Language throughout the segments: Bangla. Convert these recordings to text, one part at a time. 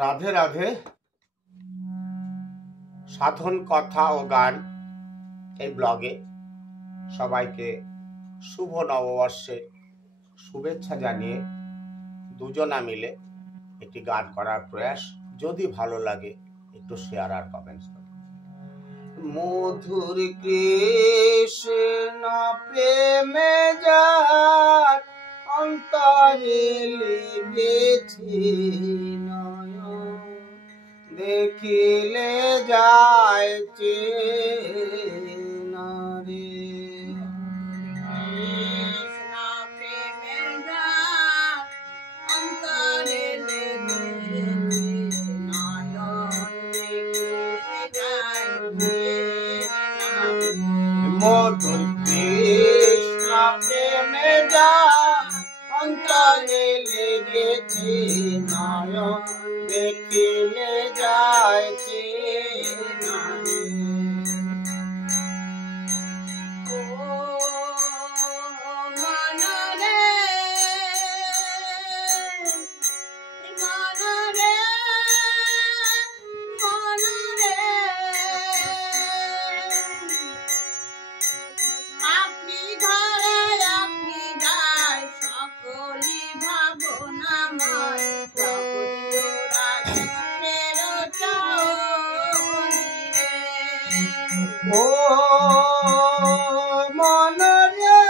রাধে রাধে। সাধন কথা ও গান এই ব্লগে সবাইকে শুভ নববর্ষের শুভেচ্ছা জানিয়ে দুজনা মিলে একটি গান করার প্রয়াস। যদি ভালো লাগে একটু শেয়ার আর কমেন্টস করুন। মধুর কৃষ্ণ প্রেমে যার অন্তরে লেগেছে নয়ন, দেখিলে যায় চেনা রে। কৃষ্ণ প্রেমে যার অন্তরে লেগেছে নয়ন, দেখিলে যায় চেনা রে। মধুর কৃষ্ণ প্রেমে যার অন্তরে লেগেছে নয়ন, দেখিলে যায় চেনা রে। ও মন রে, মন রে, মন রে, আখি ধরায় আখি যায় সকলি ভাবনাময়, জগৎ জোড়া চোখের চাহনি রে। ও মন রে,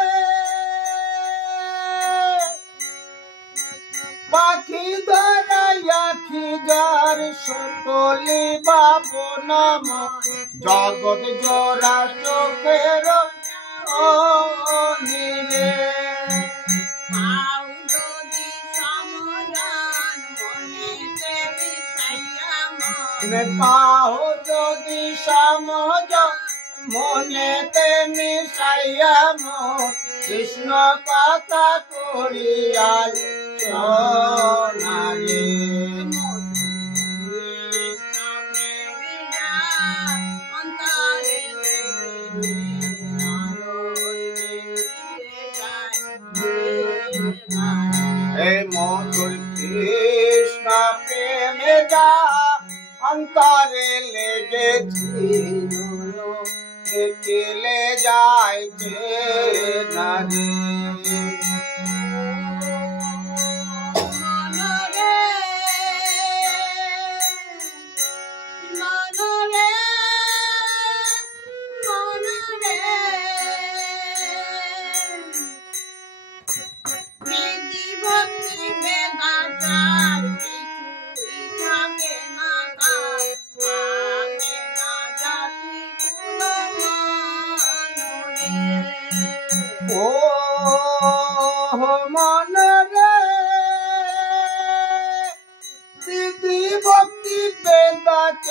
পাখি ধরাই আখি যার সকলি ভাবনাময়, জগৎ জোড়া চোখের চাহনি রে। পাও যদি সমজান মনেতে মিশাইয়া মন, পাও যদি সমজ মনেতে মিশাইয়া মন, কৃষ্ণ কথা করিয়া আলোচনা রে। কৃষ্ণ প্রেমে যার অন্তরে লেগেছে নয়ন, দেখিলে যায় চেনা রে। হে মধুর কৃষ্ণ প্রেমে যা অন্তরে লেগেছে নয়ন, দেখিলে যায় চেনা রে। মন রে, মন রে, মন রে, প্রীতি ভক্তি বেদাচার কিছুই থাকে না তার, থাকে না জাতি কুল মান রে। ও মন রে, দিদি ভক্তি বেদাচ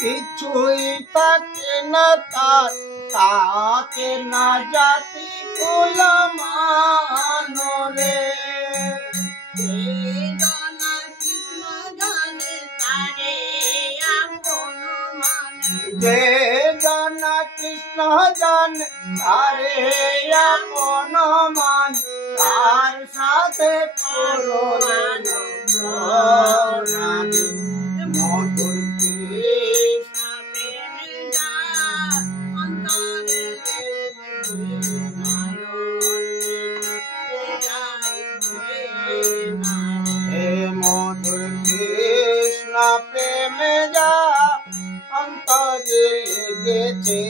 কিছুই থাকে না তার, তাকে না জাতি কুল মান রে। বেদনা কৃষ্ণ জানে তারে আপন মানে, যে জানা কৃষ্ণ জানে তারে আপন মান, তার সাথে করলেন প্রণামী। মধুর কৃষ্ণ প্রেমে যার অন্তরে লেগেছে নয়ন, দেখিলে যায় চেনা রে। হে মধুর কৃষ্ণ প্রেমে যা অন্তরে লেগেছে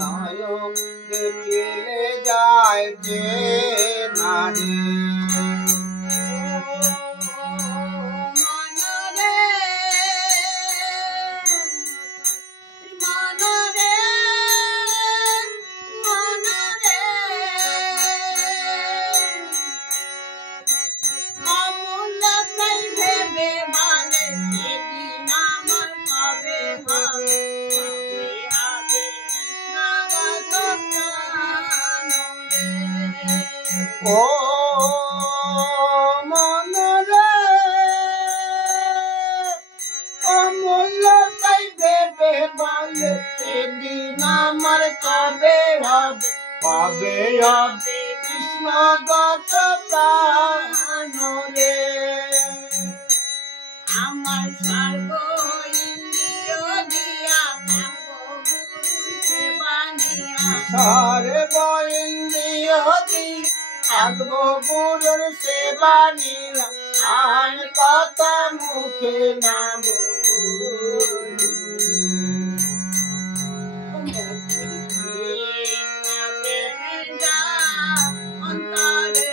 নয়ন, দেখিলে যায় চেনা রে। মন রে, মন রে, মন রে, অমূল্য তাই ভেবে মানে সেদিন আমার কবে হবে, কবে হবে কৃষ্ণাগত প্রাণ রে। ও মন রে, অমূল্য তাই ভেবে বলে সেদিন আমার কবে হবে, কবে হবে কৃষ্ণগত প্রাণ রে। আমার সর্ব ইন্দ্রিয় দিয়া থাকবো গুরু সেবা নিয়া সর্ব ইন্দ্রিয় দিয়া থাকবো গুরুর সেবা নিয়া আর কথা মুখে নাম অন্তরে